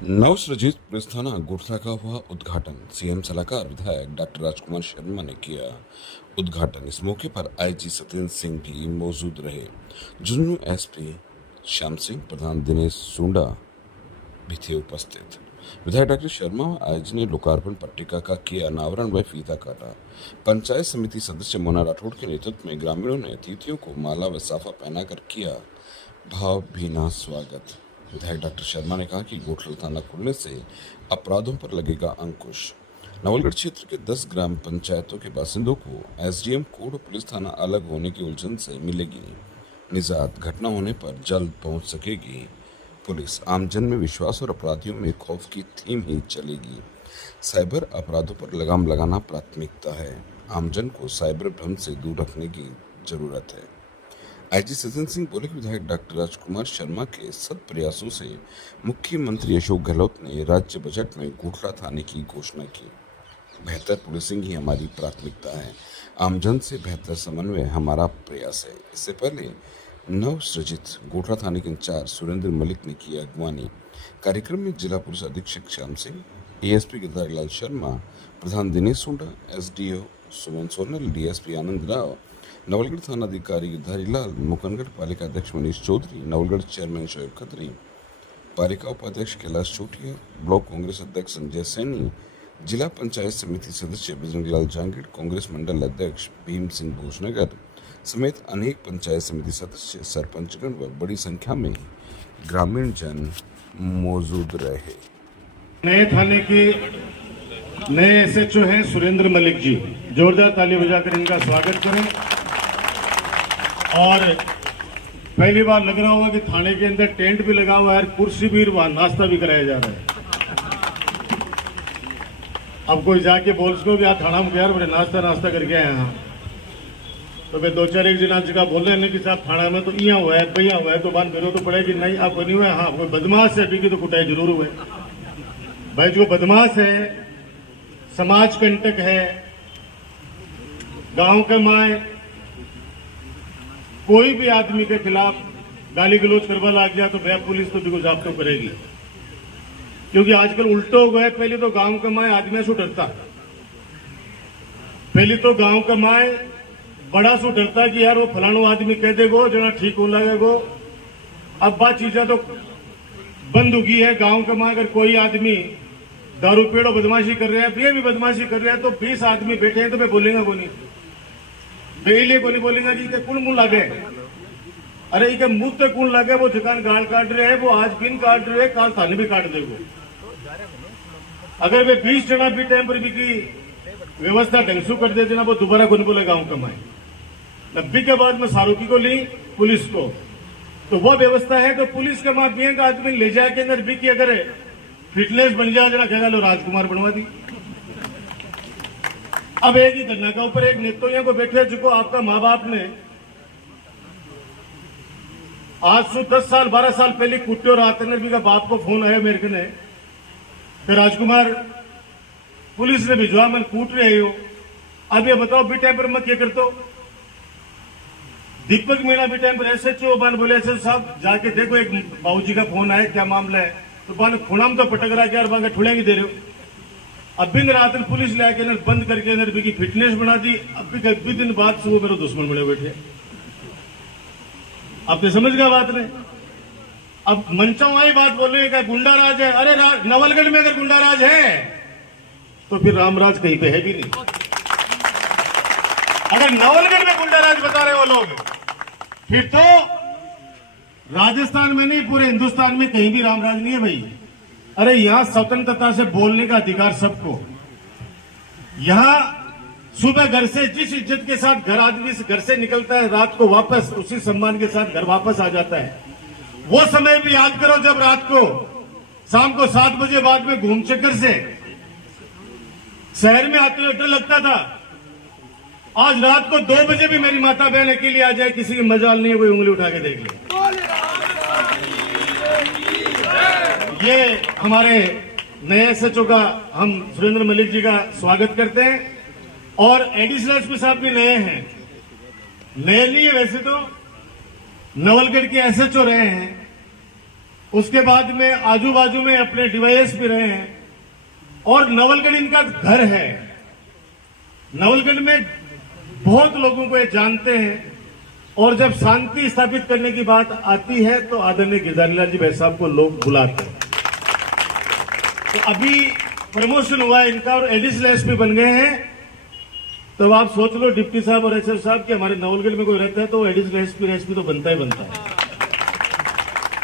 नवसृजित police थाना गोठला का हुआ उद्घाटन। सीएम सलाहकार विधायक डॉक्टर राजकुमार शर्मा ने किया उद्घाटन। इस मौके पर आईजी सत्येंद्र सिंह भी मौजूद रहे। झुंझुनू एसपी श्याम सिंह, प्रधान दिनेश सुंडा भी थे उपस्थित। विधायक डॉक्टर शर्मा व आईजी ने लोकार्पण पट्टिका का किया अनावरण व फीता काटा। पंचायत समिति सदस्य मोना राठौड़ के नेतृत्व में ग्रामीणों ने अतिथियों को माला व साफा पहनाकर किया भावभीना स्वागत। विधायक डॉक्टर शर्मा ने कहा कि गोठला थाना खुलने से अपराधों पर लगेगा अंकुश। नवलगढ़ क्षेत्र के 10 ग्राम पंचायतों के बासिंदों को एसडीएम कोड और पुलिस थाना अलग होने की उलझन से मिलेगी निजात। घटना होने पर जल्द पहुंच सकेगी पुलिस। आमजन में विश्वास और अपराधियों में खौफ की थीम ही चलेगी। साइबर अपराधों पर लगाम लगाना प्राथमिकता है। आमजन को साइबर भ्रम से दूर रखने की जरूरत है। आईजी सत्येंद्र सिंह बोले कि विधायक डॉक्टर राजकुमार शर्मा के सत प्रयासों से मुख्यमंत्री अशोक गहलोत ने राज्य बजट में गोठला थाने की घोषणा की। बेहतर पुलिसिंग ही हमारी प्राथमिकता है। आमजन से बेहतर समन्वय हमारा प्रयास है। इससे पहले नवसृजित गोठला थाने के इंचार्ज सुरेंद्र मलिक ने की अगवानी। कार्यक्रम में जिला पुलिस अधीक्षक श्याम सिंह, एएसपी गिरधारीलाल शर्मा, प्रधान दिनेश सुंडा, एसडीओ सुमन सोनल, डीएसपी आनंद राव, नवलगढ़ थाना अधिकारी गिरधारीलाल, मुकनगढ़ पालिका अध्यक्ष मनीष चौधरी, नवलगढ़ चेयरमैन शोएब खत्री, पालिका उपाध्यक्ष कैलाश चोटिया, ब्लॉक कांग्रेस अध्यक्ष संजय सैनी, जिला पंचायत समिति सदस्य बजरंगलाल जांगिड़, कांग्रेस मंडल अध्यक्ष भीम सिंह भोजनगर समेत अनेक पंचायत समिति सदस्य, सरपंचगण व बड़ी संख्या में ग्रामीण जन मौजूद रहे। नए थाने के नए एसएचओ हैं सुरेंद्र मलिक जी, जोरदार ताली बजाकर इनका स्वागत करें। और पहली बार लग रहा होगा कि थाने के अंदर टेंट भी लगा हुआ है, कुर्सी भी, वहां नाश्ता भी कराया जा रहा है। अब कोई जाके बोल सको कि थाना में यार बड़े नाश्ता करके आए हैं, तो मैं 2-4 एक दिन जगह बोल रहे हैं कि साहब थाना में तो यहाँ हुआ है, भैया हुआ है, तो बात मेरे तो पड़ेगी नहीं, आप नहीं हुआ। हाँ, कोई बदमाश है अभी की तो कुटाई जरूर हुए भाई। जो बदमाश है, समाज कंटक है, गांव के माए कोई भी आदमी के खिलाफ गाली गलौज करवा लग जाए तो वह पुलिस तो बिल्कुल जब्त करेगी। क्योंकि आजकल उल्टो हो गए। पहले तो गांव का माए आदमी से डरता, पहले तो गांव का माए बड़ा सो डरता कि यार वो फलानो आदमी कह देगो जना ठीक हो लगेगो। अब बात चीजें तो बंद हो गई है। गांव का माए अगर कोई आदमी दारू पेड़ो बदमाशी कर रहा है, ये भी बदमाशी कर रहा है, तो 20 आदमी बैठे हैं तो मैं बोलेगा को नहीं, बेले को नहीं बोलेगा कि कौन मुंह लगे। अरे इनके मुंह तक कौन लगे, वो दुकान गाल काट रहे हैं, वो आज बिन काट रहे हैं, काल थाने भी काट देगो। अगर वे 20 जना भी टाइम पर भी की व्यवस्था ढंग से कर देते ना, वो दोबारा को नहीं बोले गाँव कमाए। 90 के बाद में सारूकी को ली पुलिस को, तो वो व्यवस्था है। तो पुलिस के मां बिया का आदमी ले जाके अंदर भी की अगर फिटनेस बन जाए जना कहेगा लो राजकुमार बनवा दी। अब एक ही धरना का ऊपर एक नेतों को बैठे जिसको आपका माँ बाप ने आज से 10 साल 12 साल पहले कुट्टे और आते भी का बाप को फोन आया मेरे को ने, तो राजकुमार पुलिस ने भिजवा, मैं कूट रहे हो। अब ये बताओ बी टाइम पर मैं क्या करता हूं। दीपक मीणा बी टाइम पर एसएचओ बन बोले एसएचओ साहब जाके देखो एक बाबूजी का फोन आया, क्या मामला है। तो बन खुणाम तो पटक रहा है यार, बांगे ठुड़ेगी दे रहे हो। अब भी रात में पुलिस ले आके बंद करके अंदर भी की फिटनेस बना दी। अब भी दिन बाद से वो मेरे दुश्मन बने बैठे। अब तो समझ गया बात ने। अब मंचाओं आई बात बोल रहे हैं गुंडा राज है। अरे नवलगढ़ में अगर गुंडा राज है तो फिर रामराज कहीं पे है भी नहीं। अगर नवलगढ़ में गुंडा राज बता रहे वो लोग, फिर तो राजस्थान में नहीं पूरे हिंदुस्तान में कहीं भी रामराज नहीं है भाई। अरे यहां स्वतंत्रता से बोलने का अधिकार सबको। यहां सुबह घर से जिस इज्जत के साथ घर आदमी से घर से निकलता है, रात को वापस उसी सम्मान के साथ घर वापस आ जाता है। वो समय भी याद करो जब रात को शाम को 7 बजे बाद में घूम चक्कर से शहर में आते हुए डर लगता था। आज रात को 2 बजे भी मेरी माता बहन अकेली आ जाए, किसी की मजाल नहीं है, कोई उंगली उठा के देख ले। ये हमारे नए एसएचओ का हम सुरेंद्र मलिक जी का स्वागत करते हैं। और एडिशनल एसपी साहब भी नए हैं, नए नहीं है वैसे तो, नवलगढ़ के एसएचओ रहे हैं। उसके बाद में आजू बाजू में अपने डिवाइस भी रहे हैं और नवलगढ़ इनका घर है। नवलगढ़ में बहुत लोगों को ये जानते हैं और जब शांति स्थापित करने की बात आती है तो आदरणीय गिरधारीलाल जी भाई साहब को लोग बुलाते हैं। तो अभी प्रमोशन हुआ है इनका और एडिशनल एसपी बन गए हैं। तो आप सोच लो डिप्टी साहब और एसएफ साहब कि हमारे नवलगढ़ में कोई रहता है तो एडिशनल एसपी तो बनता ही बनता है।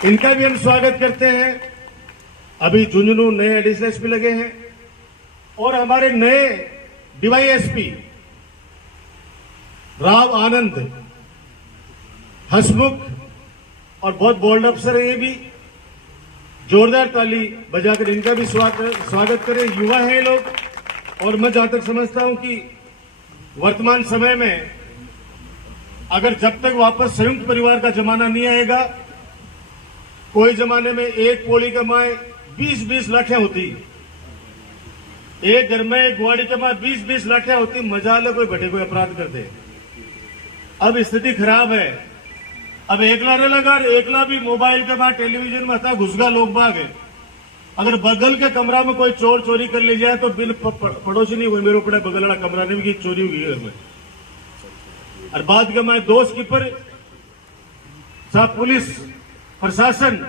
इनका भी हम स्वागत करते हैं। अभी झुंझुनू नए एडिशनल एसपी लगे हैं और हमारे नए डीवाईएसपी राव आनंद हसमुख और बहुत बोल्ड अफसर है। ये भी जोरदार ताली बजाकर इनका भी स्वागत करें। युवा है लोग और मैं जहां तक समझता हूं कि वर्तमान समय में अगर जब तक वापस संयुक्त परिवार का जमाना नहीं आएगा, कोई जमाने में एक कोड़ी कमाए 20-20 लाखें होती, एक घर में एक गुआड़ी कमाए 20-20 लाखें होती, मजा लो कोई बटे कोई अपराध कर दे। अब स्थिति खराब है। अब एकला रे लगा, एकला भी मोबाइल के बाद टेलीविजन में था घुसगा लोग बाग है। अगर बगल के कमरा में कोई चोर चोरी कर ले जाए तो बिल पड़ोसी नहीं हुई मेरे ऊपर बगल वाला कमरा नहीं की चोरी हुई घर में। और बात का मैं दोस्त की पर साहब पुलिस प्रशासन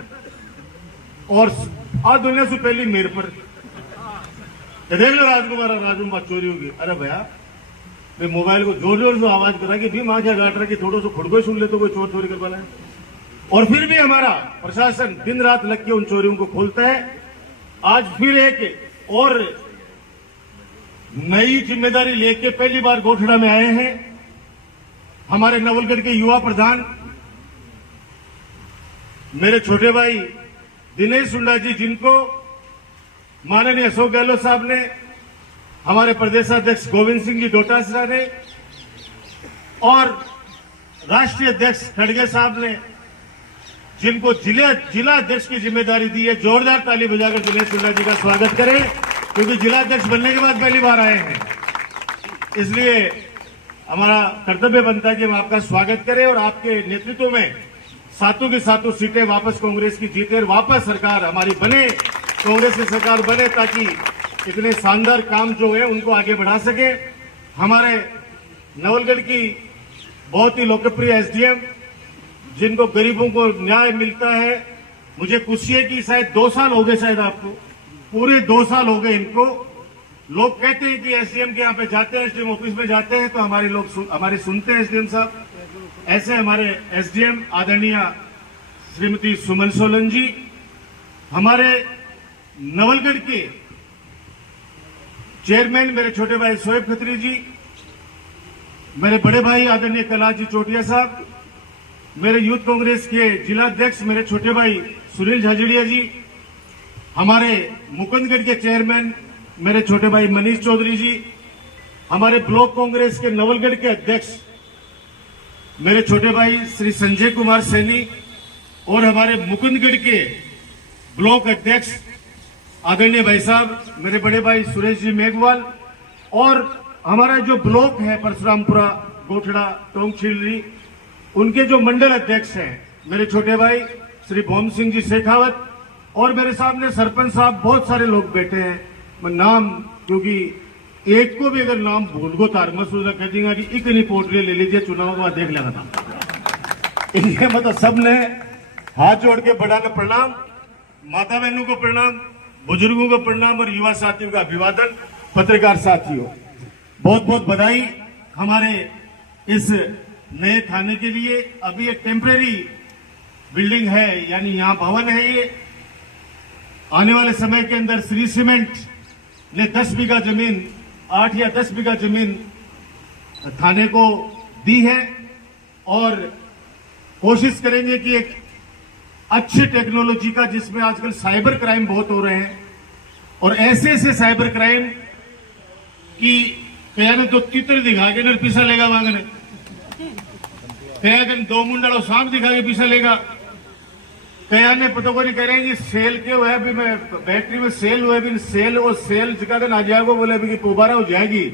और आज दुनिया से पहली मेरे पर देख लो राजकुमार चोरी होगी। अरे भैया मैं मोबाइल को जोर जोर से आवाज करा कि भी मां क्या गाट रहा कि थोड़ा सा खुद को सुन ले तो कोई चोर चोरी कर पाला है। और फिर भी हमारा प्रशासन दिन रात लग के उन चोरियों को खोलता है। आज फिर एक और नई जिम्मेदारी लेके पहली बार गोठड़ा में आए हैं हमारे नवलगढ़ के युवा प्रधान मेरे छोटे भाई दिनेश सुंडा जी, जिनको माननीय अशोक गहलोत साहब ने, हमारे प्रदेशाध्यक्ष गोविंद सिंह जी डोटासरा ने और राष्ट्रीय अध्यक्ष खड़गे साहब ने, जिनको जिला अध्यक्ष की जिम्मेदारी दी है। जोरदार ताली बजाकर दिनेश सुंडा जी का स्वागत करें, क्योंकि जिला अध्यक्ष बनने के बाद पहली बार आए हैं। इसलिए हमारा कर्तव्य बनता है कि हम आपका स्वागत करें और आपके नेतृत्व में सातों की सातों सीटें वापस कांग्रेस की जीते और वापस सरकार हमारी बने, कांग्रेस की सरकार बने, ताकि इतने शानदार काम जो है उनको आगे बढ़ा सके। हमारे नवलगढ़ की बहुत ही लोकप्रिय एसडीएम, जिनको गरीबों को न्याय मिलता है। मुझे खुशी है कि शायद 2 साल हो गए, शायद आपको पूरे 2 साल हो गए इनको। लोग कहते हैं कि एसडीएम के यहाँ पे जाते हैं, एसडीएम ऑफिस में जाते हैं तो हमारे लोग हमारे सुनते हैं एसडीएम साहब। ऐसे हमारे एसडीएम आदरणीय श्रीमती सुमन सोलन जी, हमारे नवलगढ़ के चेयरमैन मेरे छोटे भाई शोएब खत्री जी, मेरे बड़े भाई आदरणीय कैलाश जी चोटिया साहब, मेरे यूथ कांग्रेस के जिला अध्यक्ष मेरे छोटे भाई सुनील झाझड़िया जी, हमारे मुकुंदगढ़ के चेयरमैन मेरे छोटे भाई मनीष चौधरी जी, हमारे ब्लॉक कांग्रेस के नवलगढ़ के अध्यक्ष मेरे छोटे भाई श्री संजय कुमार सैनी और हमारे मुकुंदगढ़ के ब्लॉक अध्यक्ष आदरणीय भाई साहब मेरे बड़े भाई सुरेश जी मेघवाल, और हमारा जो ब्लॉक है परशुरामपुरा, गोठड़ा, टोंकछिल्ली, उनके जो मंडल अध्यक्ष हैं मेरे छोटे भाई श्री भोम सिंह जी शेखावत, और मेरे सामने सरपंच साहब, बहुत सारे लोग बैठे हैं। मैं नाम, क्योंकि एक को भी अगर नाम भूल गो तार मसूदा कह देंगे कि इतनी पोटरी ले लीजिए, चुनाव के बाद देख लेना था। इनके मतलब सबने हाथ जोड़ के बड़ा ने प्रणाम, माता बहनों को प्रणाम, बुजुर्गों को प्रणाम और युवा साथियों का अभिवादन। पत्रकार साथियों, बहुत बहुत बधाई हमारे इस नए थाने के लिए। अभी एक टेम्परेरी बिल्डिंग है, यानी यहाँ भवन है। ये आने वाले समय के अंदर श्री सीमेंट ने 10 बीघा जमीन, 8 या 10 बीघा जमीन थाने को दी है और कोशिश करेंगे कि एक अच्छी टेक्नोलॉजी का, जिसमें आजकल साइबर क्राइम बहुत हो रहे हैं और ऐसे ऐसे साइबर क्राइम कि कया ने तो चित्र दिखा के पीछा लेगा मांगने, कया ने 2 मुंडालो सांप दिखा के पीछा लेगा, कया ने पता को नहीं कह रहे हैं कि सेल के हुआ है, मैं बैटरी में सेल हुआ है, सेल और सेल जिका दिन आ जाएगा बोले कि दोबारा हो जाएगी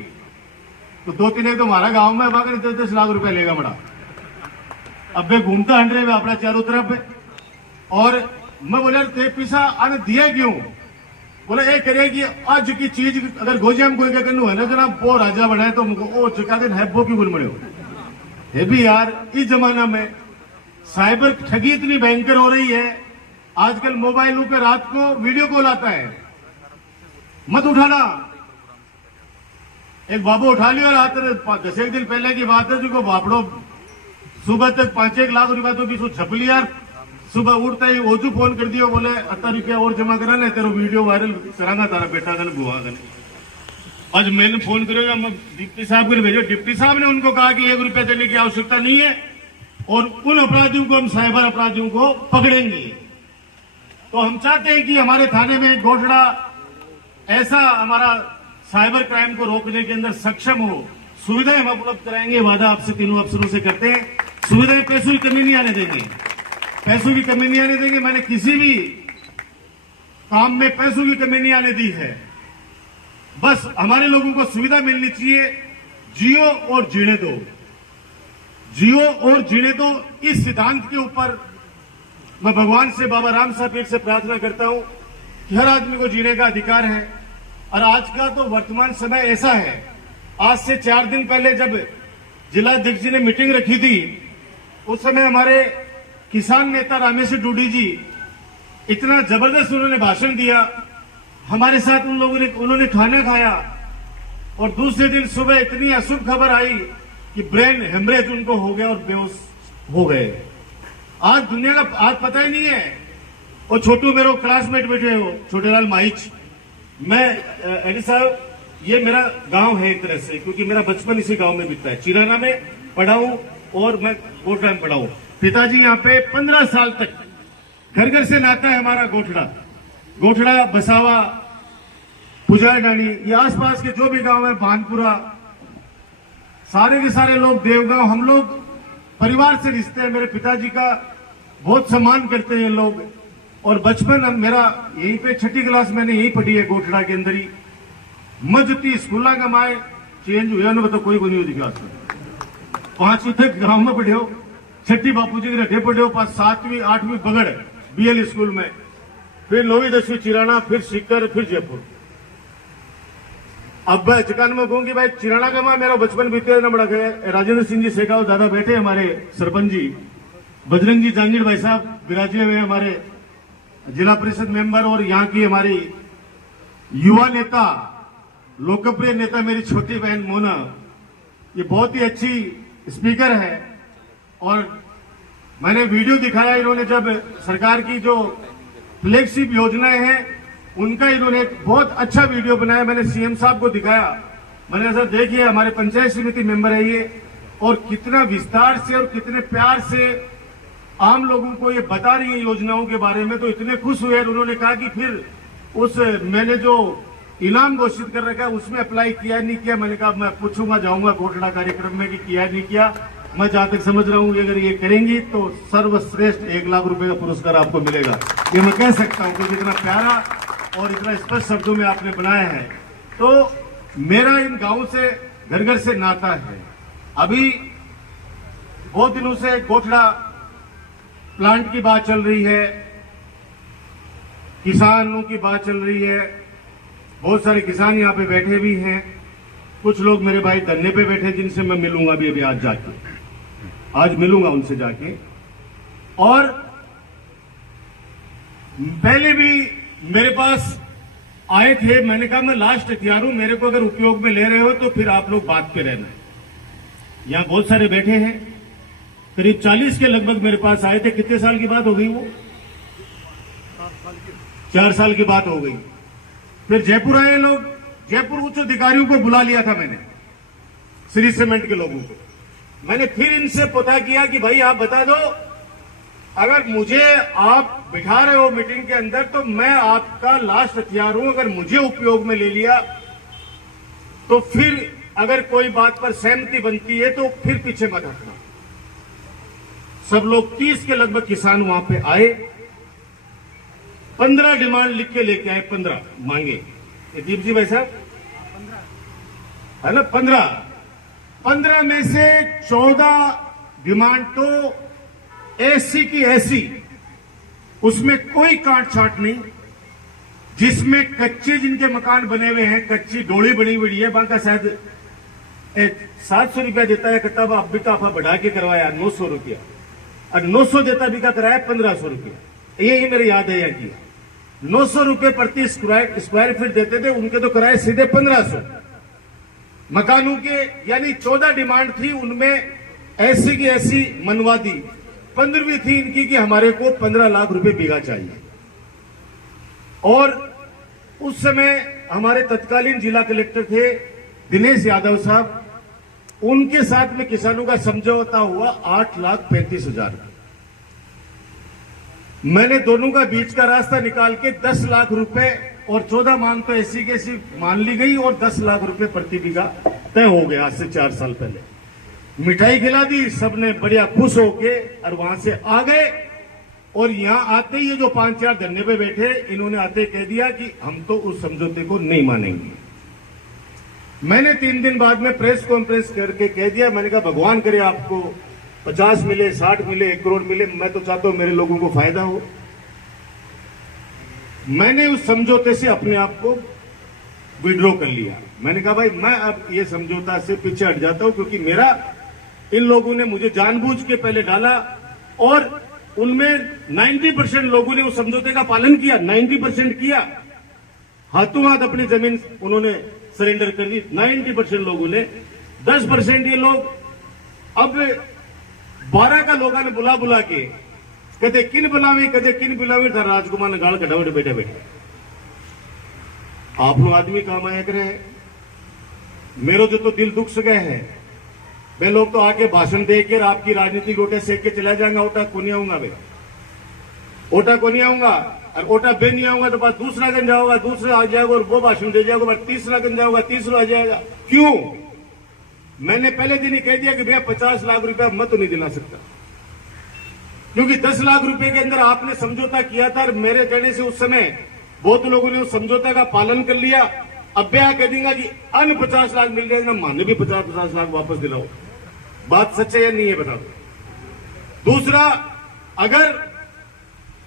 तो 2-3 एक तो हमारा गांव में मांगे 10-10 लाख रुपया लेगा बड़ा। अब वे घूमता हंड रहे अपना चारों तरफ। और मैं बोला ते पैसा आने दिया क्यों? बोले ये करे कि आज की चीज अगर गोजाम कोई क्या है ना जना वो राजा बनाए तो वो चुका दिन है वो क्यों बोल बने है भी यार। इस जमाना में साइबर ठगी इतनी भयंकर हो रही है, आजकल मोबाइलों पे रात को वीडियो कॉल आता है, मत उठाना। एक बाबू उठा लिया रात 10 दिन पहले की बात है, जो बापड़ो सुबह तक 5-1 लाख रुपया तो किसी छप लिया, सुबह उठता ही ओजू फोन कर दियो, बोले 18 रुपया और जमा करा ना तेरा वीडियो वायरल कराना तारा बेटा गन बुआ गन। आज मैंने फोन करेगा, मैं डिप्टी साहब को भेजो। डिप्टी साहब ने उनको कहा कि 1 रुपया देने की आवश्यकता नहीं है और उन अपराधियों को हम साइबर अपराधियों को पकड़ेंगे। तो हम चाहते हैं कि हमारे थाने में गोठड़ा ऐसा हमारा साइबर क्राइम को रोकने के अंदर सक्षम हो, सुविधाएं हम उपलब्ध कराएंगे। वादा आपसे तीनों अफसरों से करते हैं, सुविधाएं पैसों की कमी नहीं आने देंगे, पैसों की कमी नहीं आने देंगे। मैंने किसी भी काम में पैसों की कमी नहीं आने दी है, बस हमारे लोगों को सुविधा मिलनी चाहिए। जियो और जीने दो, जियो और जीने दो, इस सिद्धांत के ऊपर मैं भगवान से, बाबा राम साहब पीर से प्रार्थना करता हूं कि हर आदमी को जीने का अधिकार है। और आज का तो वर्तमान समय ऐसा है, आज से 4 दिन पहले जब जिला अध्यक्ष जी ने मीटिंग रखी थी, उस समय हमारे किसान नेता रामेश्वर डूडी जी इतना जबरदस्त उन्होंने भाषण दिया, हमारे साथ उन्होंने खाना खाया और दूसरे दिन सुबह इतनी अशुभ खबर आई कि ब्रेन हेमरेज उनको हो गया और बेहोश हो गए। आज दुनिया का आज पता ही नहीं है। और छोटू मेरे क्लासमेट बैठे हो, छोटेलाल माइच, मैं एडी साहब ये मेरा गांव है एक तरह से, क्योंकि मेरा बचपन इसी गांव में बीतता है। चिराना में पढ़ा हूं और मैं गोठड़ा में पढ़ा हूं। पिताजी यहाँ पे 15 साल तक घर घर से नाता है हमारा गोठड़ा, गोठड़ा, बसावा, पुजारी डाणी, ये आसपास के जो भी गांव है, भानपुरा, सारे के सारे लोग, देवगांव, हम लोग परिवार से रिश्ते हैं। मेरे पिताजी का बहुत सम्मान करते हैं लोग। और बचपन मेरा यहीं पे 6ठी क्लास मैंने यहीं पढ़ी है, गोठड़ा के अंदर ही। मजती स्कूल का माए चेंज हुआ ना, तो कोई बनी हुई दिखा 5वीं तक गांव में पढ़े हो, 6ठी बापूजी के रखे पढ़े हो, 7वीं 8वीं बगड़ BL स्कूल में, फिर 9वीं 10वीं चिराना, फिर सीकर, फिर जयपुर। अब चिकान में कहूंगी भाई चिराना का माँ मेरा बचपन बीते ना बड़ा गया। राजेंद्र सिंह जी शेखावत दादा बैठे, हमारे सरपंच जी बजरंग जी जांगीर भाई साहब विराजे हुए, हमारे जिला परिषद मेंबर, और यहाँ की हमारी युवा नेता, लोकप्रिय नेता मेरी छोटी बहन मोना, ये बहुत ही अच्छी स्पीकर है। और मैंने वीडियो दिखाया, इन्होंने जब सरकार की जो फ्लैगशिप योजनाएं हैं उनका इन्होंने एक बहुत अच्छा वीडियो बनाया, मैंने CM साहब को दिखाया। मैंने सर देखिए हमारे पंचायत समिति मेंबर है ये, और कितना विस्तार से और कितने प्यार से आम लोगों को ये बता रही है योजनाओं के बारे में। तो इतने खुश हुए, उन्होंने कहा कि फिर उस मैंने जो इनाम घोषित कर रखा है उसमें अप्लाई किया नहीं किया। मैंने कहा मैं पूछूंगा, जाऊंगा गोठड़ा कार्यक्रम में कि किया नहीं किया। मैं जहां तक समझ रहा हूं अगर ये करेंगी तो सर्वश्रेष्ठ 1 लाख रुपए का पुरस्कार आपको मिलेगा, ये मैं कह सकता हूं, क्योंकि इतना प्यारा और इतना स्पष्ट शब्दों में आपने बनाया है। तो मेरा इन गांवों से घर घर से नाता है। अभी बहुत दिनों से गोठड़ा प्लांट की बात चल रही है, किसानों की बात चल रही है, बहुत सारे किसान यहाँ पे बैठे भी हैं, कुछ लोग मेरे भाई धरने पे बैठे जिनसे मैं मिलूंगा भी अभी आज जाके, आज मिलूंगा उनसे जाके। और पहले भी मेरे पास आए थे, मैंने कहा मैं लास्ट हथियार हूं, मेरे को अगर उपयोग में ले रहे हो तो फिर आप लोग बात पे रहना। यहां बहुत सारे बैठे हैं, करीब 40 के लगभग मेरे पास आए थे। कितने साल की बात हो गई वो? 4 साल की बात हो गई। फिर जयपुर आए लोग, जयपुर उच्च अधिकारियों को बुला लिया था मैंने, श्री सीमेंट के लोगों को। मैंने फिर इनसे पता किया कि भाई आप बता दो, अगर मुझे आप बिठा रहे हो मीटिंग के अंदर तो मैं आपका लास्ट हथियार हूं, अगर मुझे उपयोग में ले लिया तो फिर अगर कोई बात पर सहमति बनती है तो फिर पीछे मत हटना। सब लोग 30 के लगभग किसान वहां पे आए, 15 डिमांड लिख के लेके आए, 15 मांगे। दीप जी भाई साहब है ना, 15 में से 14 डिमांड तो ऐसी की ऐसी उसमें कोई काट छाट नहीं, जिसमें कच्चे जिनके मकान बने हुए हैं, कच्ची डोली बनी हुई है, वहां का शायद 700 रुपया देता है कट्टा, अब भी काफा बढ़ा के करवाया 900 रुपया, और 900 देता भी का कराया 1500 रुपया। यही मेरे याद है यहाँ की 900 रुपए प्रति स्क्वायर फीट देते थे, उनके तो कराए सीधे 1500 मकानों के। यानी 14 डिमांड थी, उनमें ऐसी की ऐसी मनवा दी। 15वीं थी इनकी कि हमारे को 15 लाख रुपए बीघा चाहिए। और उस समय हमारे तत्कालीन जिला कलेक्टर थे दिनेश यादव साहब, उनके साथ में किसानों का समझौता हुआ 8,35,000। मैंने दोनों का बीच का रास्ता निकाल के 10 लाख रुपए और 14 मांग तो ऐसी कैसी मान ली गई, और 10 लाख रुपए प्रति बीघा तय हो गया। आज से 4 साल पहले मिठाई खिला दी, सबने बढ़िया खुश होके और वहां से आ गए। और यहां आते ही ये जो 5-4 धरने पे बैठे, इन्होंने आते कह दिया कि हम तो उस समझौते को नहीं मानेंगे। मैंने 3 दिन बाद में प्रेस कॉन्फ्रेंस करके कह दिया, मैंने कहा भगवान करे आपको 50 मिले, 60 मिले, 1 करोड़ मिले, मैं तो चाहता हूं मेरे लोगों को फायदा हो। मैंने उस समझौते से अपने आप को विड्रॉ कर लिया। मैंने कहा भाई मैं अब ये समझौता से पीछे हट जाता हूं, क्योंकि मेरा इन लोगों ने मुझे जानबूझ के पहले डाला, और उनमें 90% लोगों ने उस समझौते का पालन किया, 90% किया, हाथों हाथ अपनी जमीन उन्होंने सरेंडर कर दी 90% लोगों ने। 10% ये लोग अब 12 का लोगों ने बुला बुला के कदे किन बुलावे कदे किन बुलावे था राजकुमार ने गाल कटावट बैठे बैठे। आप लोग आदमी काम आया करे, मेरो जो तो दिल दुख से गए है। वे लोग तो आके भाषण देकर आपकी राजनीति रोटे सेक के चला जाएंगे, ओटा को नहीं आऊंगा भाई, ओटा को नहीं आऊंगा, और ओटा बे नहीं आऊंगा तो बाद दूसरा गंज जाऊंगा, दूसरा आ जाएगा और वो भाषण दे जाएगा, बाद तीसरा गंज जाऊंगा, तीसरा आ जाएगा। क्यों? मैंने पहले दिन ही कह दिया कि भैया 50 लाख रुपया मत तो नहीं दिला सकता, क्योंकि 10 लाख रुपए के अंदर आपने समझौता किया था, और मेरे कहने से उस समय बहुत लोगों ने उस समझौता का पालन कर लिया। अब मैं कह दूंगा कि अन्य 50 लाख मिल जाएगा, माने भी 50 लाख वापस दिलाओ। बात सच है या नहीं है बता दो। दूसरा, अगर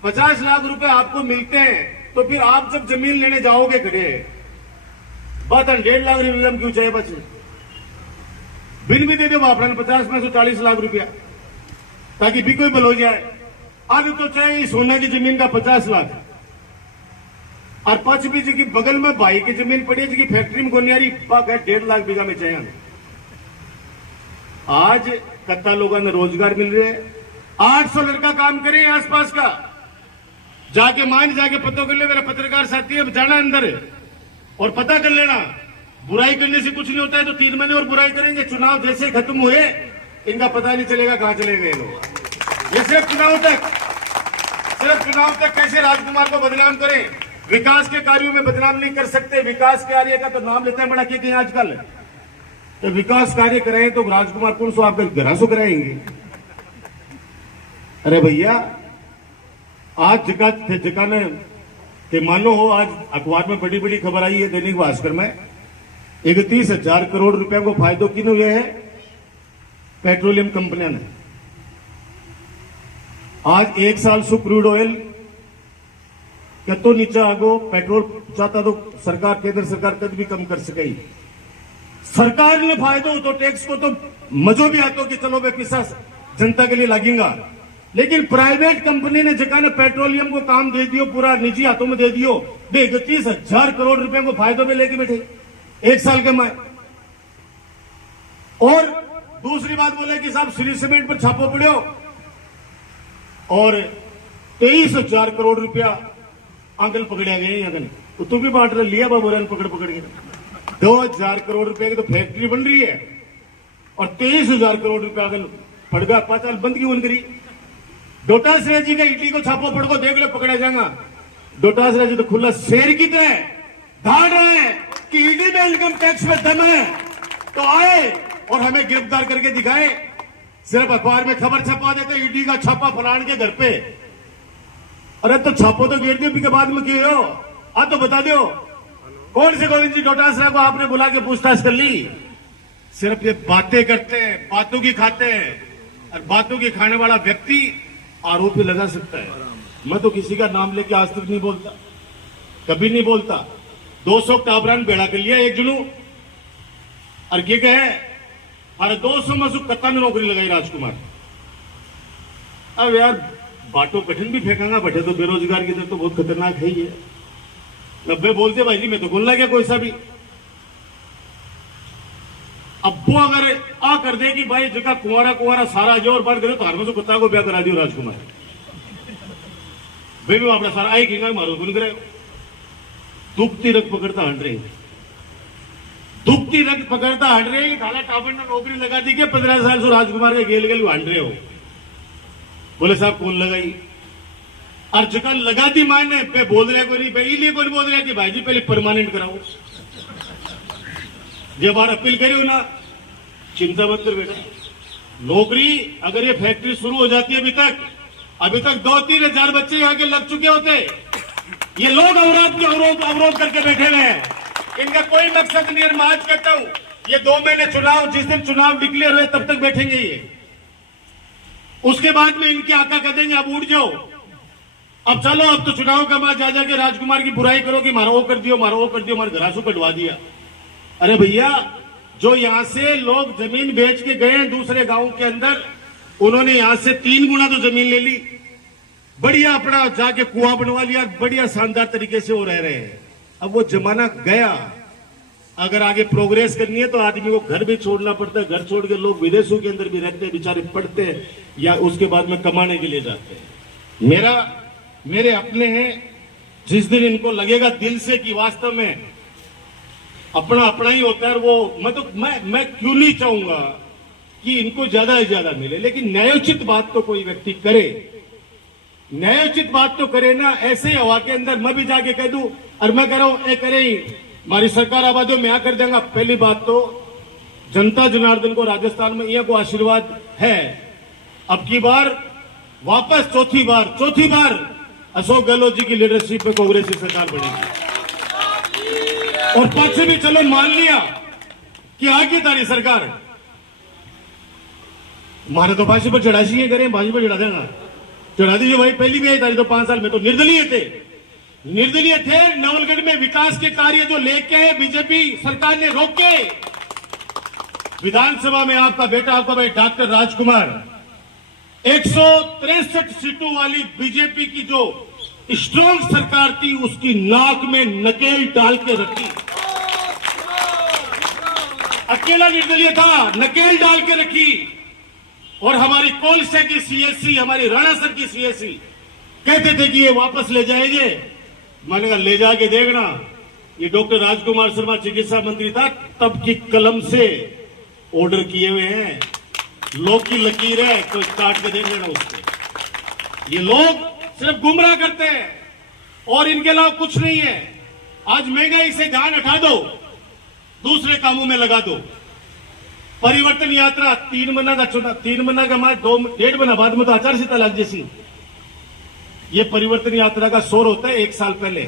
50 लाख रुपए आपको मिलते हैं तो फिर आप जब जमीन लेने जाओगे खड़े, बात 1.5 लाख रुपया क्यों चाहिए? बच बिल भी दे दो वापरन 50 में से 40 लाख रुपया, ताकि भी कोई बल हो जाए। आज तो चाहिए सोने की जमीन का 50 लाख, और 5 बीज की बगल में भाई की जमीन पड़ी है, जिसकी फैक्ट्री में गोनी आ रही, 1.5 लाख बीघा में चाहिए हमें। आज कत्ता लोगों ने रोजगार मिल रहे हैं। 800 लड़का काम करे आसपास का, जाके मान जाके पता कर ले, मेरा पत्रकार साथी है, जाना अंदर और पता कर लेना। बुराई करने से कुछ नहीं होता है, तो 3 महीने और बुराई करेंगे, चुनाव जैसे खत्म हुए इनका पता नहीं चलेगा कहां चले गए लोग। ये सिर्फ चुनाव तक कैसे राजकुमार को बदनाम करें, विकास के कार्यों में बदनाम नहीं कर सकते। विकास कार्य का तो नाम लेते हैं बड़ा कि आजकल तो विकास कार्य कराएं तो राजकुमार कौन सो आपका घरासो कराएंगे? अरे भैया, आज जगह ने ते मानो हो, आज अखबार में बड़ी बड़ी खबर आई है दैनिक भास्कर में, 31,000 करोड़ रुपए को फायदो किन हुए है पेट्रोलियम कंपनियों ने। आज 1 साल सु क्रूड ऑयल कतो नीचे आगो, पेट्रोल चाहता तो सरकार, केंद्र सरकार कद भी कम कर सके। सरकार ने फायदा हो तो टैक्स को तो मजो भी आता कि चलो भाई पैसा जनता के लिए लगेगा, लेकिन प्राइवेट कंपनी ने जगह ने पेट्रोलियम को काम दे दियो, पूरा निजी हाथों में दे दियो, 31,000 करोड़ रुपए को फायदों में लेके बैठे 1 साल के में। और दूसरी बात बोले कि साहब श्री सीमेंट पर छापो पड़ो और 23,000 करोड़ रुपया आंकल पकड़े गए यहाँ कहीं, तो तू भी बांट लिया बाबू पकड़ पकड़ के 2,000 करोड़ रुपए की तो फैक्ट्री बन रही है, और 23,000 करोड़ रुपया अगर पड़ गया 5 साल बंद क्यों बन करी? डोटासरा जी का ईटी को छापो पड़ को देख लो, पकड़ा जाएगा। डोटासरा जी तो खुला शेर की तरह धाड़ रहे हैं कि ईडी में इनकम टैक्स में दम है, तो आए और हमें गिरफ्तार करके दिखाए। सिर्फ अखबार में खबर छपा देते ईडी का छापा फलान के घर पे। अरे तो छापो तो गिर दियो, के बाद में क्यों हो? आ तो बता दो कौन से गोविंद जी डोटासरा को आपने बुला के पूछताछ कर ली? सिर्फ ये बातें करते हैं, बातों की खाते हैं, और बातों की खाने वाला व्यक्ति आरोपी लगा सकता है, मैं तो किसी का नाम लेके आज तक नहीं बोलता, कभी नहीं बोलता। 200 टाबरान बेड़ा कर लिया एक जुनू और ये कहे अरे 200 में सु कत्ता ने नौकरी लगाई राजकुमार। अब यार बाटो कठिन भी फेंकांगा बैठे तो बेरोजगार की तरफ तो बहुत खतरनाक है ही है। 90 बोलते भाई जी मैं तो बोलना क्या कोई सा भी। अब वो अगर आ कर दे कि भाई जगह कुंवारा कुंवारा सारा जो और बात करे तो हर में से कुत्ता को ब्याह करा दियो राजकुमार भाई मैं अपना सारा आई कि मारो गुन करे दुखती रख पकड़ता हट रहे, दुखती रख पकड़ता हट रहे। खाला टाबर ने नौकरी लगा दी कि 15 साल से राजकुमार के गेल गेल हट रहे हो। बोले साहब कौन लगाई और जगह लगा दी मायने पे बोल रहे कोई नहीं पे इसलिए कोई बोल रहे कि भाई जी पहले परमानेंट कराओ। जब बार अपील करी हो ना चिंता मत कर बेटा, नौकरी अगर ये फैक्ट्री शुरू हो जाती है अभी तक 2-3 हजार बच्चे यहाँ के लग चुके होते। ये लोग अवरोध करके बैठे हुए हैं, इनका कोई मकसद नहीं है। मैं आज कहता हूं ये 2 महीने चुनाव, जिस दिन चुनाव डिक्लेयर हुए तब तक बैठेंगे ये, उसके बाद में इनके आका कह देंगे अब उठ जाओ, अब चलो अब तो चुनाव का बाद जा जाके राजकुमार की बुराई करो कि मारो वो कर दियो हमारे घरासू कटवा दिया। अरे भैया जो यहां से लोग जमीन बेच के गए हैं दूसरे गांव के अंदर, उन्होंने यहां से 3 गुना तो जमीन ले ली, बढ़िया अपना जाके कुआं बनवा लिया, बढ़िया शानदार तरीके से वो रह रहे हैं। अब वो जमाना गया। अगर आगे प्रोग्रेस करनी है तो आदमी को घर भी छोड़ना पड़ता है, घर छोड़ के लोग विदेशों के अंदर भी रहते हैं, बेचारे पढ़ते हैं या उसके बाद में कमाने के लिए जाते हैं। मेरे अपने हैं, जिस दिन इनको लगेगा दिल से कि वास्तव में अपना ही होता है, वो मैं क्यों नहीं चाहूंगा कि इनको ज्यादा से ज्यादा मिले, लेकिन न्यायोचित बात तो कोई व्यक्ति करे, न्यायोचित बात तो करे ना। ऐसे ही हवा के अंदर मैं भी जाके कह दूं और मैं कह रहा हूं करे हमारी सरकार आबाद में मैं कर देंगे। पहली बात तो जनता जनार्दन को राजस्थान में यह को आशीर्वाद है, अब की बार वापस चौथी बार अशोक गहलोत जी की लीडरशिप में कांग्रेस की सरकार बनेगी। और पक्ष भी चलो मान लिया कि आगे तारी सरकार हमारे तो फांसी पर चढ़ासी है, करें फांसी पर चढ़ा देना, चढ़ा दीजिए भाई। पहली भी आई तारी तो 5 साल में तो निर्दलीय थे। नवलगढ़ में विकास के कार्य जो लेके बीजेपी सरकार ने रोके। विधानसभा में आपका बेटा आपका भाई डॉक्टर राजकुमार 163 सीटों वाली बीजेपी की जो स्ट्रांग सरकार थी उसकी नाक में नकेल डाल के रखी। अकेला निर्दलीय था, नकेल डाल के रखी। और हमारी कोलसा की सीएससी, हमारी राणा सर की सीएससी कहते थे कि ये वापस ले जाएंगे। मैंने कहा ले जाके देखना, ये डॉक्टर राजकुमार शर्मा चिकित्सा मंत्री था तब की कलम से ऑर्डर किए हुए हैं। लोग की लकीर है तो काट के देख लेना उसको। ये लोग सिर्फ गुमराह करते हैं और इनके अलावा कुछ नहीं है। आज महंगाई से ध्यान हटा दो, दूसरे कामों में लगा दो। परिवर्तन यात्रा 3 महीना का चुनाव, 3 महीना का मैं 2-1.5 महीना बाद में तो आचार संहिता लग जैसी। ये परिवर्तन यात्रा का शोर होता है 1 साल पहले।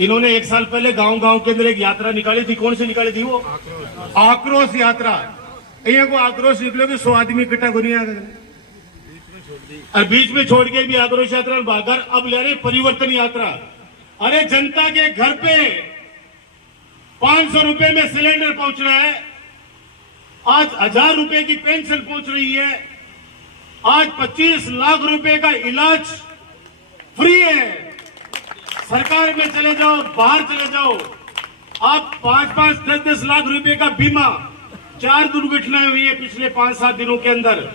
इन्होंने 1 साल पहले गांव के अंदर एक यात्रा निकाली थी। कौन सी निकाली थी? वो आक्रोश यात्रा। यहाँ को आक्रोश निकलोगे 100 आदमी इकट्ठा को नहीं आ और बीच में छोड़ के भी आक्रोश यात्रा भागर। अब ले रहे परिवर्तन यात्रा। अरे जनता के घर पे 500 रुपए में सिलेंडर पहुंच रहा है, आज 1000 रुपए की पेंशन पहुंच रही है, आज 25 लाख रुपए का इलाज फ्री है। सरकार में चले जाओ, बाहर चले जाओ, आप 5-5, 10-10 लाख रुपए का बीमा। 4 दुर्घटनाएं हुई है पिछले 5-7 दिनों के अंदर।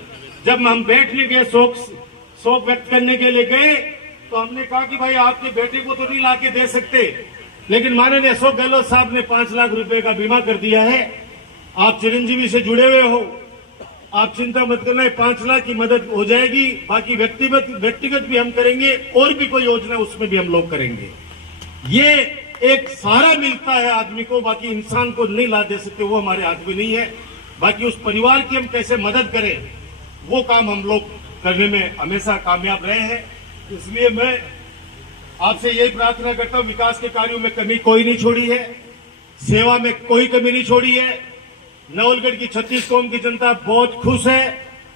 जब हम बैठने गए, शोक व्यक्त करने के लिए गए, तो हमने कहा कि भाई आपके बेटे को तो नहीं लाके दे सकते, लेकिन माननीय अशोक गहलोत साहब ने 5 लाख रुपए का बीमा कर दिया है। आप चिरंजीवी से जुड़े हुए हो, आप चिंता मत करना, 5 लाख की मदद हो जाएगी। बाकी व्यक्तिगत भी हम करेंगे और भी कोई योजना उसमें भी हम लोग करेंगे। ये एक सहारा मिलता है आदमी को, बाकी इंसान को नहीं ला दे सकते, वो हमारे हाथ में नहीं है। बाकी उस परिवार की हम कैसे मदद करें, वो काम हम लोग करने में हमेशा कामयाब रहे हैं। इसलिए मैं आपसे यही प्रार्थना करता हूं, विकास के कार्यों में कमी कोई नहीं छोड़ी है, सेवा में कोई कमी नहीं छोड़ी है। नवलगढ़ की 36 कौम की जनता बहुत खुश है।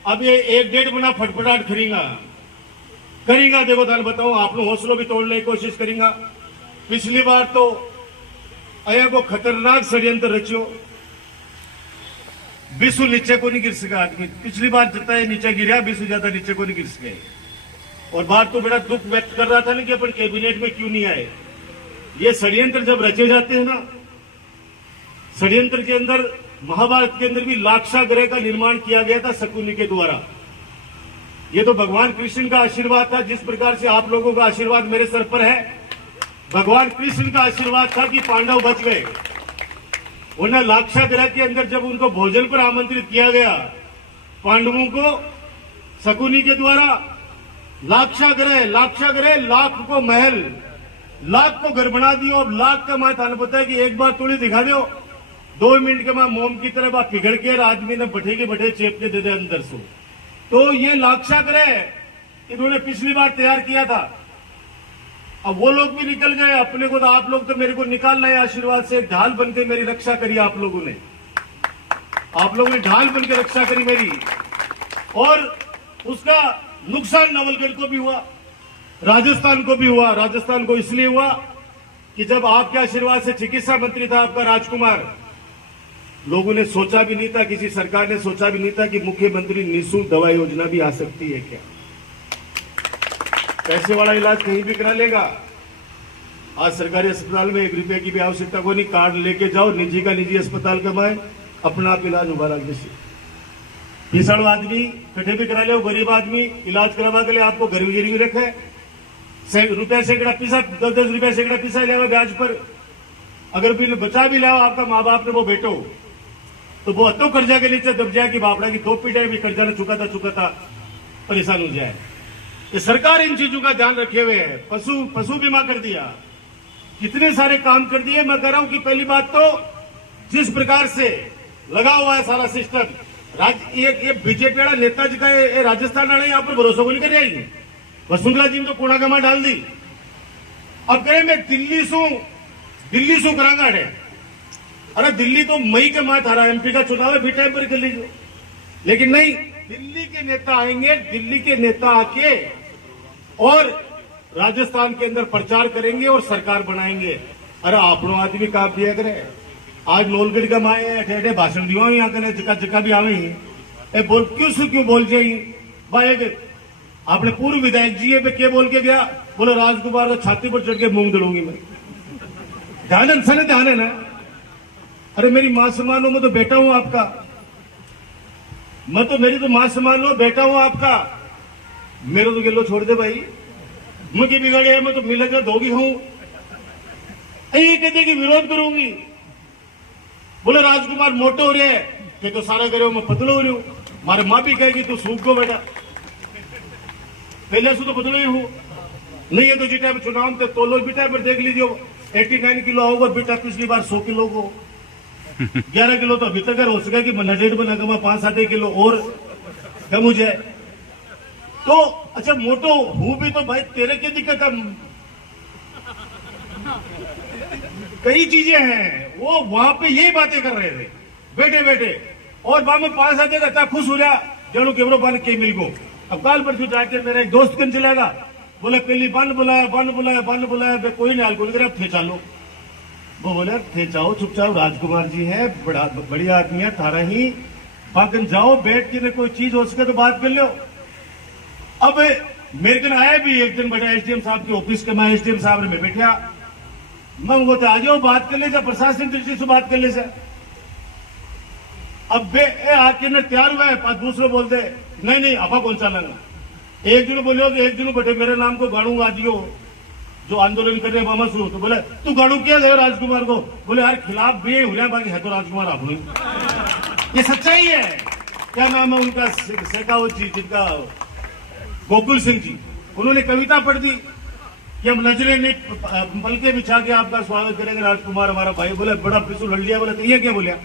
अब ये 1-1.5 गुना फटफटाट खरीगा। करेगा। देखो थाने बताओ, आप लोग हौसलों भी तोड़ने की कोशिश करेगा। पिछली बार तो अया को खतरनाक षड्यंत्र रचियो, बिसु नीचे को नहीं गिर सका आदमी। पिछली बार जितना ये नीचे गिरा, बिसु ज्यादा नीचे को नहीं गिर सके। और बात तो बड़ा दुख व्यक्त कर रहा था ना कि अपन कैबिनेट में क्यों नहीं आए। ये षड्यंत्र जब रचे जाते हैं ना, षड्यंत्र के अंदर महाभारत के अंदर भी लाक्षागृह का निर्माण किया गया था शकुनी के द्वारा। ये तो भगवान कृष्ण का आशीर्वाद था। जिस प्रकार से आप लोगों का आशीर्वाद मेरे सर पर है, भगवान कृष्ण का आशीर्वाद था कि पांडव बच गए। उन्हें लाक्षागृह के अंदर जब उनको भोजन पर आमंत्रित किया गया, पांडवों को शकुनी के द्वारा, लाक्षागृह लाख को महल, लाख को घर बना दियो। अब लाख का माता ने पता है कि एक बार तोड़ी दिखा दो, 2 मिनट के बाद मोम की तरह बात पिघल के आदमी ने बठे के बठे चेप के दे दे अंदर से। तो ये लाक्षागृह इन्होंने पिछली बार तैयार किया था। अब वो लोग भी निकल गए, अपने को तो आप लोग तो मेरे को निकाल रहे आशीर्वाद से। ढाल बन के मेरी रक्षा करी आप लोगों ने ढाल बन के रक्षा करी मेरी। और उसका नुकसान नवलगढ़ को भी हुआ, राजस्थान को भी हुआ। राजस्थान को इसलिए हुआ कि जब आपके आशीर्वाद से चिकित्सा मंत्री था आपका राजकुमार, लोगों ने सोचा भी नहीं था, किसी सरकार ने सोचा भी नहीं था कि मुख्यमंत्री निःशुल्क दवा योजना भी आ सकती है क्या। पैसे वाला इलाज कहीं भी करा लेगा। आज सरकारी अस्पताल में 1 रुपए की भी आवश्यकता को नहीं, कार्ड लेके जाओ, निजी का निजी अस्पताल कमाए, अपना आप इलाज होगा। जैसे पिछड़ आदमी कटे भी करा ले, गरीब आदमी इलाज करवा के लिए आपको घर गिरवी रखे, रुपया सैकड़ा पीसा, 10-10 रुपया सैकड़ा पीसा लेगा ब्याज पर। अगर बिल बचा भी लाओ आपका माँ बाप ने वो बेटो, तो वो तो कर्जा के नीचे दब जाए कि बापड़ा की 2 पीढ़ियां भी कर्जा ने चुकाता परेशान हो जाए। ये सरकार इन चीजों का ध्यान रखे हुए है। पशु बीमा कर दिया, कितने सारे काम कर दिए। मैं कह रहा हूं कि पहली बात तो जिस प्रकार से लगा हुआ है सारा सिस्टम, ये बीजेपी वाला नेताजी का ये राजस्थान वाले यहाँ पर भरोसा को नहीं कर जाएगी। वसुंधरा जी ने तो कोड़ा गमा डाल दी। अब कहे मैं दिल्ली सू करांगा है। अरे दिल्ली तो मई के माह थारा एमपी का चुनाव है, भी टाइम पर कर लीजिए। लेकिन नहीं, दिल्ली के नेता आएंगे, दिल्ली के नेता आके और राजस्थान के अंदर प्रचार करेंगे और सरकार बनाएंगे। अरे आप लोग आदमी का दिया करे। आज लोलगढ़ का माए अठे भाषण दिवा यहाँ करे, जका भी आवे ही बोल क्यों बोल जाई भाई। आपने पूर्व विधायक जी पे क्या बोल के गया, बोले राजकुमार का छाती पर चढ़ के मूंग दड़ूंगी मैं। ध्यान है ना। अरे मेरी मां समान हो, मैं तो बेटा हूं आपका, मेरी तो मां समान लो, बेटा हूं आपका। मेरे तो गिलो छोड़ दे भाई, मुझे बिगाड़े है, मैं तो मिलेगा धोगी हूं। ये कहते कि विरोध करूंगी। बोले राजकुमार मोटे हो रहे हैं तो सारा करे मैं पतलो हो रही हूं। मारे मां भी कहेगी तू सूख गो बेटा, पहले से तो पतलो ही हूं। नहीं है तो जिटा चुनाव में तोलो बेटा पर देख लीजिए 89 किलो होगा बेटा, पिछली बार 100 किलो को 11 किलो तो अभी तक हो सका कि नडेट बना कमा 5-7 किलो और कम हो जाए। तो अच्छा मोटो हूं भी तो भाई तेरे क्या दिक्कत है। कई चीजें हैं, वो वहां पे यही बातें कर रहे थे बैठे और वहां में 5-7 अच्छा खुश हो रहा जनो केवरो बन के मिल गो। अब काल पर जो जाके मेरा एक दोस्त कन चलेगा, बोले पहली बन बुलाया कोई नहीं हाल को थे चालो। वो बोले थे जाओ चुपचाप, राजकुमार जी है बढ़िया आदमी है, थारा ही बागन जाओ बैठ के कोई चीज हो सके तो बात कर लो। अब मेरे कन आया भी एक दिन बैठा एसडीएम साहब के ऑफिस के, मैं एसडीएम साहब ने बैठा, मैं वो तो आ जाओ बात कर ले, प्रशासनिक दृष्टि से बात कर ले। अब आके ने तैयार हुआ है, दूसरे बोलते नहीं आपा कौन सा लगा। एक दिन बोलो कि एक दिन बैठे मेरे नाम को गाड़ू आ दियो जो आंदोलन कर रहे मामा शुरू। तो बोले तू गाड़ू किया दे राजकुमार को। बोले यार खिलाफ भी हो बाकी है तो राजकुमार आप ये सच्चाई है। क्या नाम है उनका शेखावत जी, जिनका गोकुल सिंह जी, उन्होंने कविता पढ़ दी कि हम नजरे ने पलके बिछा के आपका स्वागत करेंगे राजकुमार हमारा भाई। बोले बड़ा पिसू लड़ लिया। बोले तो ये क्या बोलिया।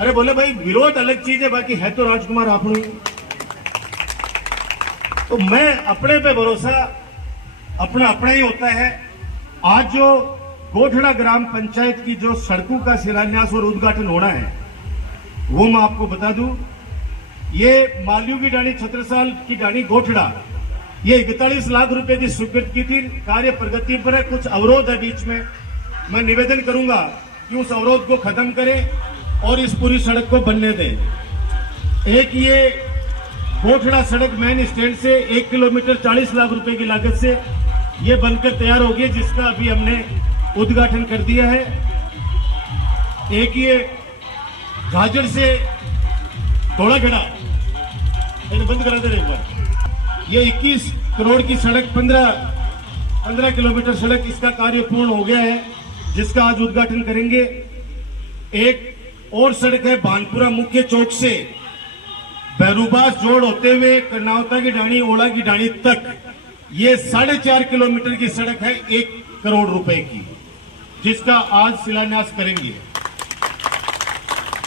अरे बोले भाई विरोध अलग चीज है, बाकी है तो राजकुमार आप लोग। तो मैं अपने पे भरोसा अपना ही होता है। आज जो गोठड़ा ग्राम पंचायत की जो सड़कों का शिलान्यास और उद्घाटन होना है, वो मैं आपको बता दूं, ये मालियों की डाणी, छत्रसाल की डाणी गोठड़ा, ये 41 लाख रुपए की स्वीकृत की थी। कार्य प्रगति पर है, कुछ अवरोध है बीच में। मैं निवेदन करूंगा कि उस अवरोध को खत्म करें और इस पूरी सड़क को बनने दें। एक ये गोठड़ा सड़क मेन स्टैंड से 1 किलोमीटर 40 लाख रुपए की लागत से ये बनकर तैयार होगी, जिसका अभी हमने उद्घाटन कर दिया है। एक ये झाझड़ से धोलाखेड़ा, बंद करा दे एक बार। ये 21 करोड़ की सड़क 15 किलोमीटर सड़क, इसका कार्य पूर्ण हो गया है, जिसका आज उद्घाटन करेंगे। एक और सड़क है भानपुरा मुख्य चौक से बैरूबास जोड़ होते हुए कर्नावता की ढाणी, ओला की ढाणी तक, ये 4.5 किलोमीटर की सड़क है 1 करोड़ रुपए की, जिसका आज शिलान्यास करेंगे।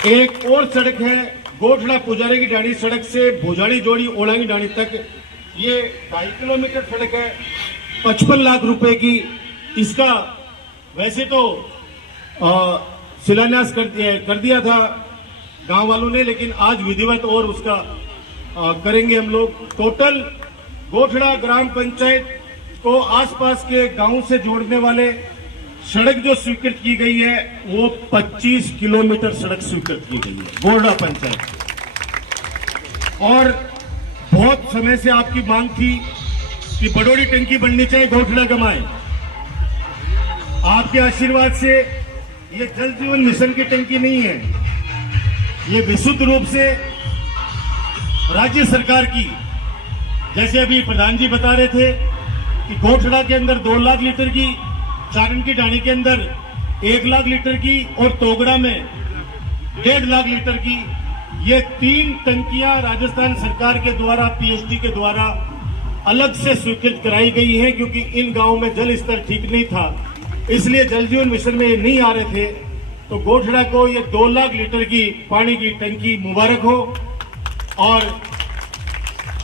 एक और सड़क है गोठड़ा पुजारी की ढाणी सड़क से भुजाड़ी जोड़ी ओला की ढाणी तक, ये 2.5 किलोमीटर सड़क है 55 लाख रुपए की। इसका वैसे तो शिलान्यास कर दिया था गांव वालों ने, लेकिन आज विधिवत और उसका करेंगे हम लोग। टोटल गोठड़ा ग्राम पंचायत को आसपास के गांव से जोड़ने वाले सड़क जो स्वीकृत की गई है वो 25 किलोमीटर सड़क स्वीकृत की गई है गोठड़ा पंचायत। और बहुत समय से आपकी मांग थी कि बडोड़ी टंकी बननी चाहिए गोठड़ा गमाए। आपके आशीर्वाद से ये जल जीवन मिशन की टंकी नहीं है, ये विशुद्ध रूप से राज्य सरकार की, जैसे अभी प्रधान जी बता रहे थे कि गोठड़ा के अंदर 2 लाख लीटर की, चारण की ढाणी के अंदर 1 लाख लीटर की और तोगड़ा में 1.5 लाख लीटर की, ये 3 टंकियां राजस्थान सरकार के द्वारा पीएचडी के द्वारा अलग से स्वीकृत कराई गई है, क्योंकि इन गांवों में जल स्तर ठीक नहीं था, इसलिए जल जीवन मिशन में ये नहीं आ रहे थे। तो गोठड़ा को ये 2 लाख लीटर की पानी की टंकी मुबारक हो। और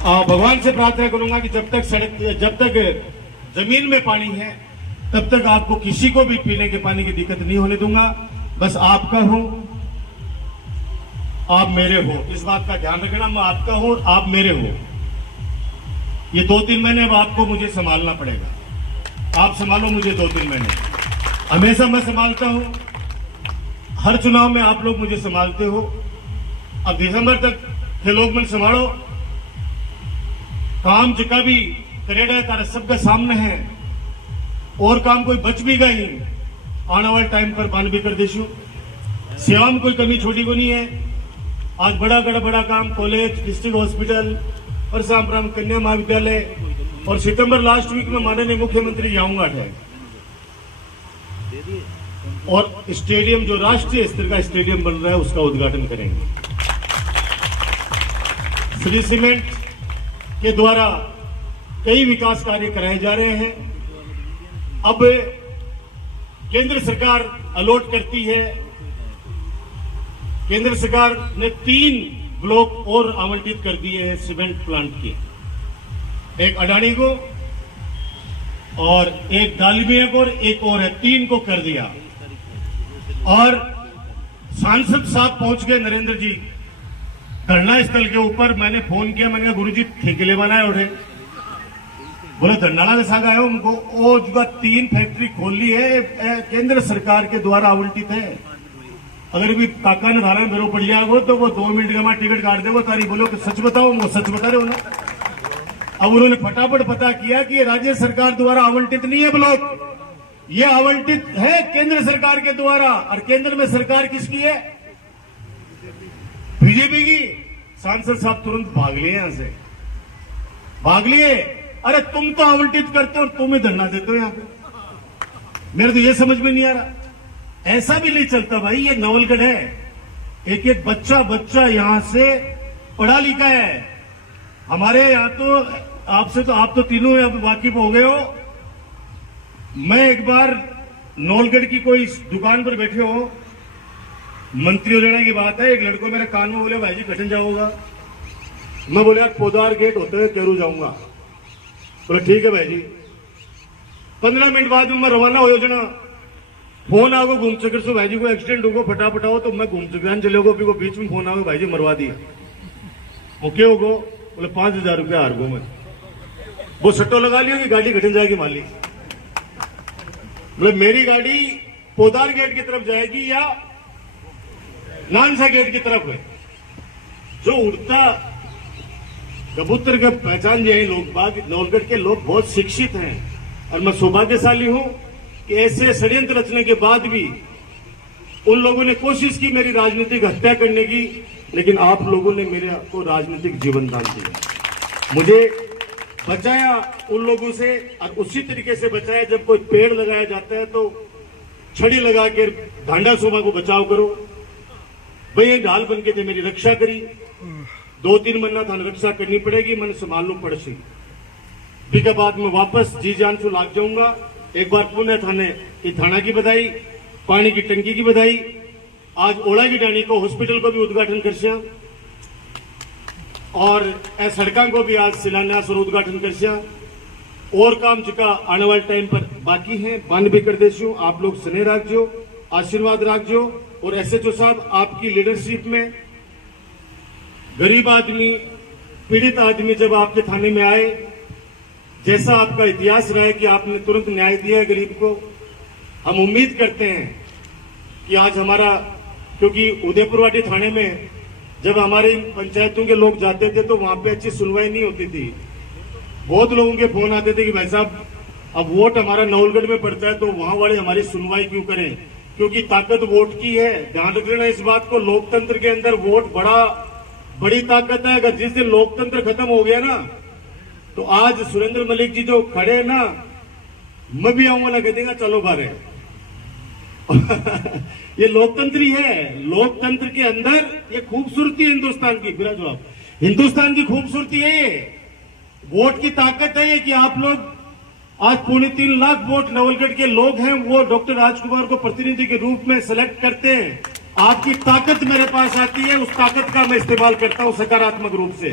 भगवान से प्रार्थना करूंगा कि जब तक जमीन में पानी है तब तक आपको किसी को भी पीने के पानी की दिक्कत नहीं होने दूंगा। बस आपका हूं, आप मेरे हो, इस बात का ध्यान रखना। मैं आपका हूं, आप मेरे हो। ये 2-3 महीने अब आपको मुझे संभालना पड़ेगा। आप संभालो मुझे 2-3 महीने, हमेशा मैं संभालता हूं, हर चुनाव में आप लोग मुझे संभालते हो। अब दिसंबर तक थे लोग मन संभालो, काम जिका भी करेगा तारा सबका सामने है, और काम कोई बच भी गई आने वाले टाइम पर बंद भी कर देशु। सेवा में कोई कमी छोटी को नहीं है। आज बड़ा काम कॉलेज, डिस्ट्रिक्ट हॉस्पिटल, परशुराम कन्या महाविद्यालय, और सितंबर लास्ट वीक में माननीय मुख्यमंत्री जाऊंगा है, और स्टेडियम जो राष्ट्रीय स्तर का स्टेडियम बन रहा है उसका उद्घाटन करेंगे। श्री सीमेंट के द्वारा कई विकास कार्य कराए जा रहे हैं। अब केंद्र सरकार अलॉट करती है, केंद्र सरकार ने 3 ब्लॉक और आवंटित कर दिए हैं सीमेंट प्लांट के, एक अडानी को और एक डालमिया को और एक और है, 3 को कर दिया। और सांसद साहब पहुंच गए नरेंद्र जी धरना स्थल के ऊपर। मैंने फोन किया, मैंने कहा गुरुजी ठेके ले बनाए उठे, बोले धरनाला के साथ आए उनको। वो जो 3 फैक्ट्री खोल ली है, केंद्र सरकार के द्वारा आवंटित है। अगर भी काका ने धारा में पड़ जाएगा तो वो 2 मिनट का टिकट काट दे, वो तारी बोलो कि सच बताओ, वो सच बता रहे हो ना। अब उन्होंने फटाफट पता किया कि राज्य सरकार द्वारा आवंटित नहीं है ब्लॉक, ये आवंटित है केंद्र सरकार के द्वारा। और केंद्र में सरकार किसकी है? बीजेपी की। सांसद साहब तुरंत भाग लिए, यहां से भाग लिए। अरे तुम तो आवंटित करते हो और तुम ही धरना देते हो यहां पे। मेरे तो ये समझ में नहीं आ रहा, ऐसा भी नहीं चलता भाई। ये नवलगढ़ है, एक बच्चा यहां से पढ़ा लिखा है। हमारे यहां तो आपसे तो आप तो तीनों अब वाकिफ हो गए हो। मैं एक बार नवलगढ़ की कोई दुकान पर बैठे हो, मंत्री हो जाने की बात है, एक लड़को मेरे कान में बोले भाई जी कठिन जाओगा। मैं बोले यार पोदार गेट होते हुए केरू जाऊंगा। बोले ठीक है भाई जी। 15 मिनट बाद में मैं रवाना हो योजना, फोन आओ घूम चक्कर से भाई जी को एक्सीडेंट होगा, फटाफट आओ। तो मैं घूम चक्कर चले गो, बीच में फोन आओ भाई जी मरवा दिया। ओके होगो, बोले 5,000 रुपया हार गो मैं। वो सट्टो लगा लियो कि गाड़ी घटन जाएगी मालिक। मतलब मेरी गाड़ी पोदार गेट की तरफ जाएगी या नानसा गेट की तरफ है। जो उड़ता कबूतर का पहचान जो है लोग बाग नौलगढ़ के लोग बहुत शिक्षित हैं और मैं सौभाग्यशाली हूं कि ऐसे षड्यंत्र रचने के बाद भी उन लोगों ने कोशिश की मेरी राजनीतिक हत्या करने की, लेकिन आप लोगों ने मेरे को राजनीतिक जीवन दान दिया, मुझे बचाया उन लोगों से। और उसी तरीके से बचाया जब कोई पेड़ लगाया जाता है तो छड़ी लगा के भांडा सोमा को बचाव करो। भाई ये ढाल बन के थे मेरी रक्षा करी, 2-3 महीना था रक्षा करनी पड़ेगी, मैंने संभाल लू पड़ सी। के बाद में वापस जी जान से लाग जाऊंगा। एक बार पुणे थाने की थाना की बधाई, पानी की टंकी की बधाई, आज ओला की डाणी को हॉस्पिटल को भी उद्घाटन कर सिया और सड़कों को भी आज शिलान्यास और उद्घाटन कर सिया। और काम जिका आने वाले टाइम पर बाकी है बंद भी कर देशू। आप लोग स्नेह रखो, आशीर्वाद रखो। और एसएचओ साहब आपकी लीडरशिप में गरीब आदमी, पीड़ित आदमी जब आपके थाने में आए, जैसा आपका इतिहास रहा है कि आपने तुरंत न्याय दिया है गरीब को, हम उम्मीद करते हैं कि आज हमारा, क्योंकि उदयपुरवाटी थाने में जब हमारी पंचायतों के लोग जाते थे तो वहां पे अच्छी सुनवाई नहीं होती थी। बहुत लोगों के फोन आते थे कि भाई साहब अब वोट हमारा नौलगढ़ में पड़ता है तो वहां वाले हमारी सुनवाई क्यों करें, क्योंकि ताकत वोट की है। ध्यान रख लेना इस बात को, लोकतंत्र के अंदर वोट बड़ी ताकत है। अगर जिस दिन लोकतंत्र खत्म हो गया ना तो आज सुरेंद्र मलिक जी जो खड़े हैं ना, मैं भी आऊंगा ना, कह देगा चलो बारे। ये लोकतंत्र ही है। लोकतंत्र के अंदर ये खूबसूरती है हिंदुस्तान की। मेरा जवाब, हिंदुस्तान की खूबसूरती है ये, वोट की ताकत है ये कि आप लोग आज 3.25 लाख वोट नवलगढ़ के लोग हैं, वो डॉक्टर राजकुमार को प्रतिनिधि के रूप में सेलेक्ट करते हैं। आपकी ताकत मेरे पास आती है, उस ताकत का मैं इस्तेमाल करता हूं सकारात्मक रूप से।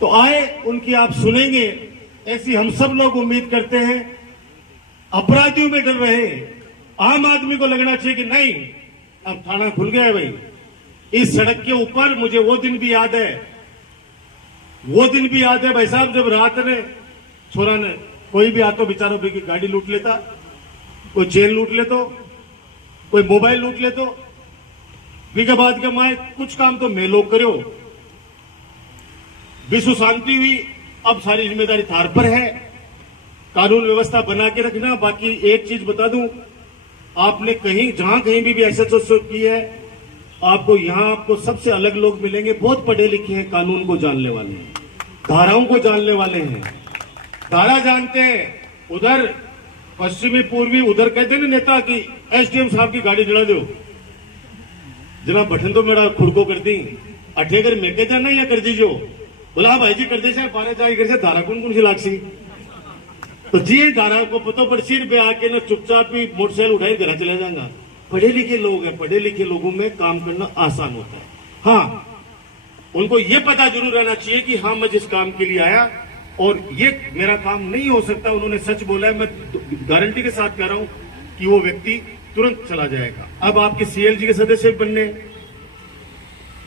तो आए उनकी आप सुनेंगे, ऐसी हम सब लोग उम्मीद करते हैं। अपराधियों में डर रहे, आम आदमी को लगना चाहिए कि नहीं अब थाना खुल गया है भाई। इस सड़क के ऊपर मुझे वो दिन भी याद है, भाई साहब, जब रात ने छोरा ने कोई भी आतो बेचारों की गाड़ी लूट लेता, कोई चेन लूट ले तो, कोई मोबाइल लूट ले तो, के बाद के माए कुछ काम तो मैं लोग करो, विश्व शांति हुई। अब सारी जिम्मेदारी थार पर है, कानून व्यवस्था बना के रखना। बाकी एक चीज बता दूं, आपने जहां कहीं भी एसएचओ की है, आपको सबसे अलग लोग मिलेंगे, बहुत पढ़े लिखे हैं, कानून को जानने वाले हैं, धाराओं को जानने वाले हैं, धारा जानते हैं। उधर पश्चिमी पूर्वी उधर कहते हैं ना नेता कि एसडीएम साहब की गाड़ी जला दो, जनाब बटन तो मेरा खुद को कर दी, अठेगर मेके जाना या कर दीजो, बोला हाँ भाई जी कर दे सर, पारे जाए कर से धारा कौन सी लागसी। तो जी धारा को पता पर सिर पे आके ना चुपचाप ही मोटरसाइकिल उठाई घर चले जाएगा। पढ़े लिखे लोग हैं, पढ़े लिखे लोगों में काम करना आसान होता है। हाँ, उनको ये पता जरूर रहना चाहिए कि हाँ मैं जिस काम के लिए आया और ये मेरा काम नहीं हो सकता। उन्होंने सच बोला है, मैं गारंटी के साथ कह रहा हूं कि वो व्यक्ति तुरंत चला जाएगा। अब आपके सीएलजी के सदस्य बनने,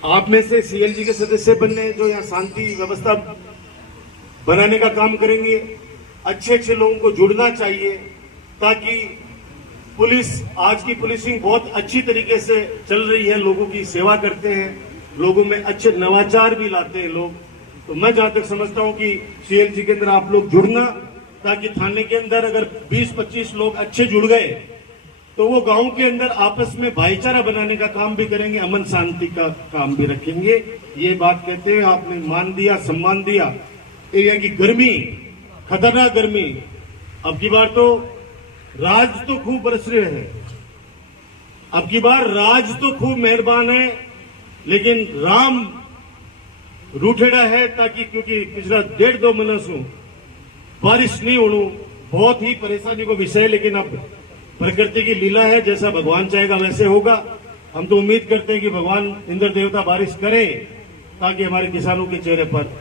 आप में से सीएलजी के सदस्य बनने जो यहाँ शांति व्यवस्था बनाने का काम करेंगे। अच्छे लोगों को जुड़ना चाहिए ताकि पुलिस, आज की पुलिसिंग बहुत अच्छी तरीके से चल रही है, लोगों की सेवा करते हैं, लोगों में अच्छे नवाचार भी लाते हैं लोग। तो मैं जहां तक समझता हूं कि सीएलजी के अंदर आप लोग जुड़ना, ताकि थाने के अंदर अगर 20-25 लोग अच्छे जुड़ गए तो वो गांव के अंदर आपस में भाईचारा बनाने का काम भी करेंगे, अमन शांति का काम भी रखेंगे। ये बात कहते हुए आपने मान दिया, सम्मान दिया। ये की गर्मी, खतरनाक गर्मी, अब की बार तो राज तो खूब बरस रहे हैं, अब की बार राज तो खूब मेहरबान है, लेकिन राम रूठेड़ा है, ताकि क्योंकि पिछला 1.5-2 महीना से बारिश नहीं होनी, बहुत ही परेशानी को विषय। लेकिन अब प्रकृति की लीला है, जैसा भगवान चाहेगा वैसे होगा। हम तो उम्मीद करते हैं कि भगवान इंद्र देवता बारिश करें ताकि हमारे किसानों के चेहरे पर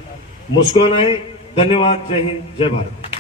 मुस्कान आए। धन्यवाद। जय हिंद, जय भारत।